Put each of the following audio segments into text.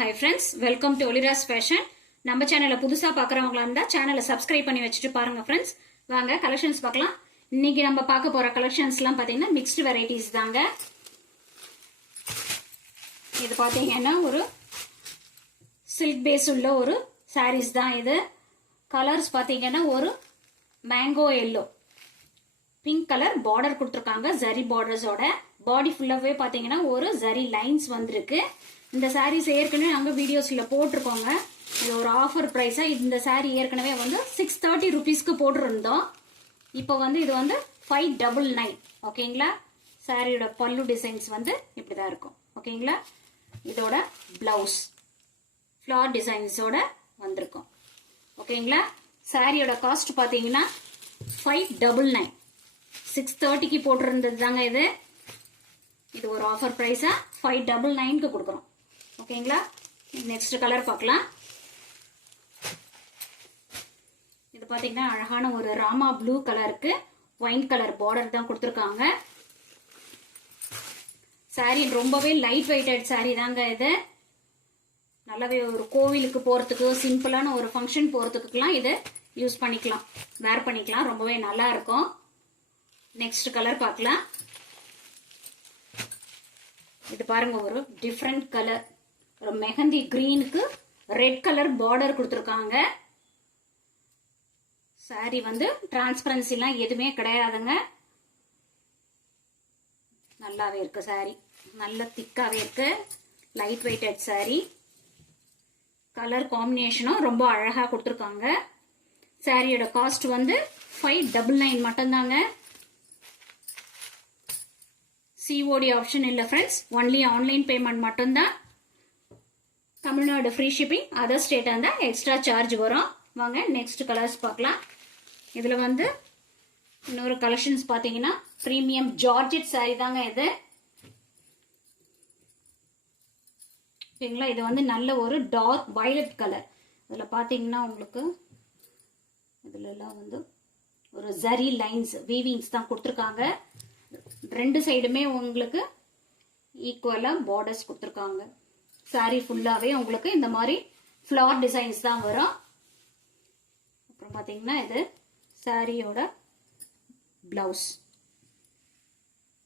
Hi friends, welcome to Olira's Fashion. நம்ம சேனலை புதுசா பார்க்கறவங்களா இருந்தா சேனலை சப்ஸ்கிரைப் பண்ணி வச்சுட்டு பாருங்க फ्रेंड्स. வாங்க கலெக்ஷன்ஸ் பார்க்கலாம். இன்னைக்கு நம்ம பார்க்க போற கலெக்ஷன்ஸ்லாம் பாத்தீங்கன்னா மிக்ஸ்டு வெரைட்டிஸ் தாங்க. இது பாத்தீங்கன்னா ஒரு சில்க் பேஸ் உள்ள ஒரு sarees தான் இது. கலர்ஸ் பாத்தீங்கன்னா ஒரு mango yellow. Pink colour border கொடுத்திருக்காங்க ஜரி பார்டர்ஸோட. பாடி ஃபுல்லாவே பாத்தீங்கன்னா ஒரு ஜரி லைன்ஸ் வந்திருக்கு. இந்த sarees ஏற்கனவே நாங்க வீடியோஸ்ல போட்டுருக்கோங்க. இது ஒரு ஆஃபர் பிரைஸா இந்த saree ஏற்கனவே வந்து 630 ரூபீஸ்க்கு போட்டுருந்தோம். இப்போ வந்து இது வந்து 599 ஓகேங்களா. சாரியோட பல்லு டிசைன்ஸ் வந்து இப்படிதான் இருக்கும் ஓகேங்களா. இதோட பிளவுஸ் ஃப்ளார் டிசைன்ஸோட வந்திருக்கும் ஓகேங்களா. சாரியோட காஸ்ட் பாத்தீங்கன்னா 599 630க்கு போட்டிருந்தது தாங்க இது. இது ஒரு ஆஃபர் பிரைஸா 599க்கு கொடுக்குறோம் ஓகேங்களா. நெக்ஸ்ட் கலர் பார்க்கலாம். இது பாத்தீங்கன்னா அழகான ஒரு ராமா ப்ளூ கலருக்கு ஒயின் கலர் பார்டர் தான் கொடுத்துருக்காங்க. சாரி ரொம்பவே லைட் வெயிட்டட் சாரி தாங்க இது. நல்லாவே ஒரு கோவிலுக்கு போறதுக்கு சிம்பிளான ஒரு ஃபங்க்ஷன் போறதுக்குலாம் இது யூஸ் பண்ணிக்கலாம், வேர் பண்ணிக்கலாம். ரொம்பவே நல்லா இருக்கும். நெக்ஸ்ட் கலர் பார்க்கலாம். இது பாருங்க ஒரு டிஃப்ரெண்ட் கலர், ஒரு மெஹந்தி கிரீனுக்கு ரெட் கலர் பார்டர் கொடுத்துருக்காங்க. சாரி வந்து டிரான்ஸ்பரன்சிலாம் எதுவுமே கிடையாதுங்க. நல்லாவே இருக்கு சாரி, நல்ல திக்காவே இருக்கு. Light weighted sari. கலர் காம்பினேஷனும் ரொம்ப அழகா கொடுத்துருக்காங்க. சாரியோட காஸ்ட் வந்து 599 மட்டும்தாங்க. சிஓடி ஆப்ஷன் இல்ல ஃப்ரெண்ட்ஸ், ஒன்லி ஆன்லைன் பேமெண்ட் மட்டும்தான். Tamil Nadu free shipping, other state இருந்தா எக்ஸ்ட்ரா சார்ஜ் வரும். வாங்க நெக்ஸ்ட் கலர்ஸ் பார்க்கலாம். இதுல வந்து இன்னொரு கலெக்ஷன்ஸ் பாத்தீங்கன்னா பிரீமியம் ஜார்ஜெட் சாரி தாங்க இது ஓகேங்களா. இது வந்து நல்ல ஒரு டார்க் வயலட் கலர். இதுல பாத்தீங்கன்னா உங்களுக்கு இதுல எல்லாம் வந்து ஒரு ஜரி லைன்ஸ் வீவிங்ஸ் தான் கொடுத்துருக்காங்க. ரெண்டு சைடுமே உங்களுக்கு ஈக்குவலா பார்டர்ஸ் கொடுத்துருக்காங்க. சாரி ஃபுல்லாவே உங்களுக்கு இந்த மாதிரி ஃப்ளார் டிசைன்ஸ் தான் வரும். அப்புறம் பாத்தீங்கன்னா இது சாரியோட பிளவுஸ்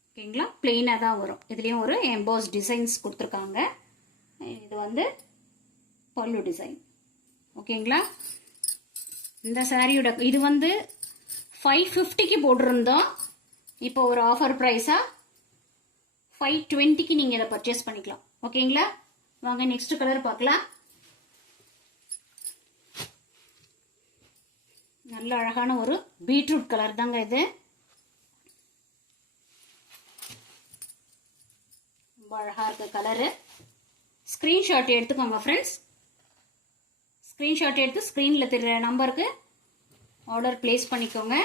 ஓகேங்களா, பிளெயினா தான் வரும். இதுலயும் ஒரு எம்போஸ் டிசைன்ஸ் கொடுத்துருக்காங்க. இது வந்து பல்லு டிசைன் ஓகேங்களா. இந்த சாரியோட இது வந்து 550க்கு போட்டிருந்தோம். இப்போ ஒரு ஆஃபர் பிரைஸா 520க்கு நீங்க இதை பர்ச்சேஸ் பண்ணிக்கலாம் ஓகேங்களா. வாங்க நெக்ஸ்ட் கலர் பார்க்கலாம். நல்ல அழகான ஒரு பீட்ரூட் கலர் தாங்க இது. ரொம்ப அழகா இருக்கு கலரு. ஸ்கிரீன்ஷாட் எடுத்துக்கோங்க ஃப்ரெண்ட்ஸ். ஸ்கிரீன்ஷாட் எடுத்து ஸ்கிரீன்ல தெரியுற நம்பருக்கு ஆர்டர் பிளேஸ் பண்ணிக்கோங்க.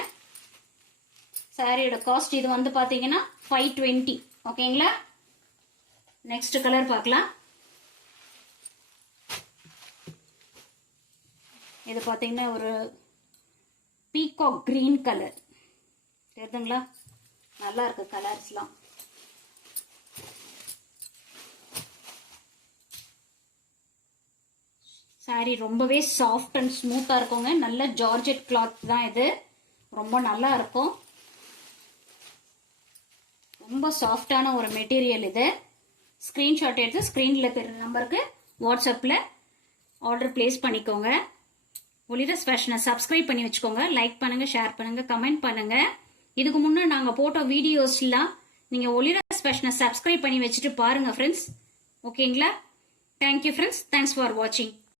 சாரியோட காஸ்ட் இது வந்து பாத்தீங்கன்னா 520 ஓகேங்களா. நெக்ஸ்ட் கலர் பார்க்கலாம். இது பாத்தீங்கன்னா ஒரு பீகாக் கிரீன் கலர் தெரியுதுங்களா. நல்லா இருக்கு கலர்ஸ்லாம். சாரி ரொம்பவே சாஃப்ட் அண்ட் ஸ்மூத்தா இருக்குங்க. நல்ல ஜார்ஜெட் கிளாத் தான் இது. ரொம்ப நல்லா இருக்கும். ரொம்ப சாஃப்டான ஒரு மெட்டீரியல் இது. ஸ்கிரீன்ஷாட் எடுத்து ஸ்கிரீன்ல தெரியுற நம்பருக்கு வாட்ஸ்அப்ல ஆர்டர் பிளேஸ் பண்ணிக்கோங்க. ஒலிராஸ் ஃபேஷனை சப்ஸ்கிரைப் பண்ணி வச்சுக்கோங்க. லைக் பண்ணுங்க, ஷேர் பண்ணுங்க, கமெண்ட் பண்ணுங்க. இதுக்கு முன்னே நாங்க போட்ட வீடியோஸ்லாம் நீங்க ஒலிராஸ் ஃபேஷனை சப்ஸ்கிரைப் பண்ணி வச்சுட்டு பாருங்க ஃப்ரெண்ட்ஸ் ஓகேங்களா. தேங்க்யூ ஃப்ரெண்ட்ஸ், தேங்க்ஸ் ஃபார் வாட்சிங்.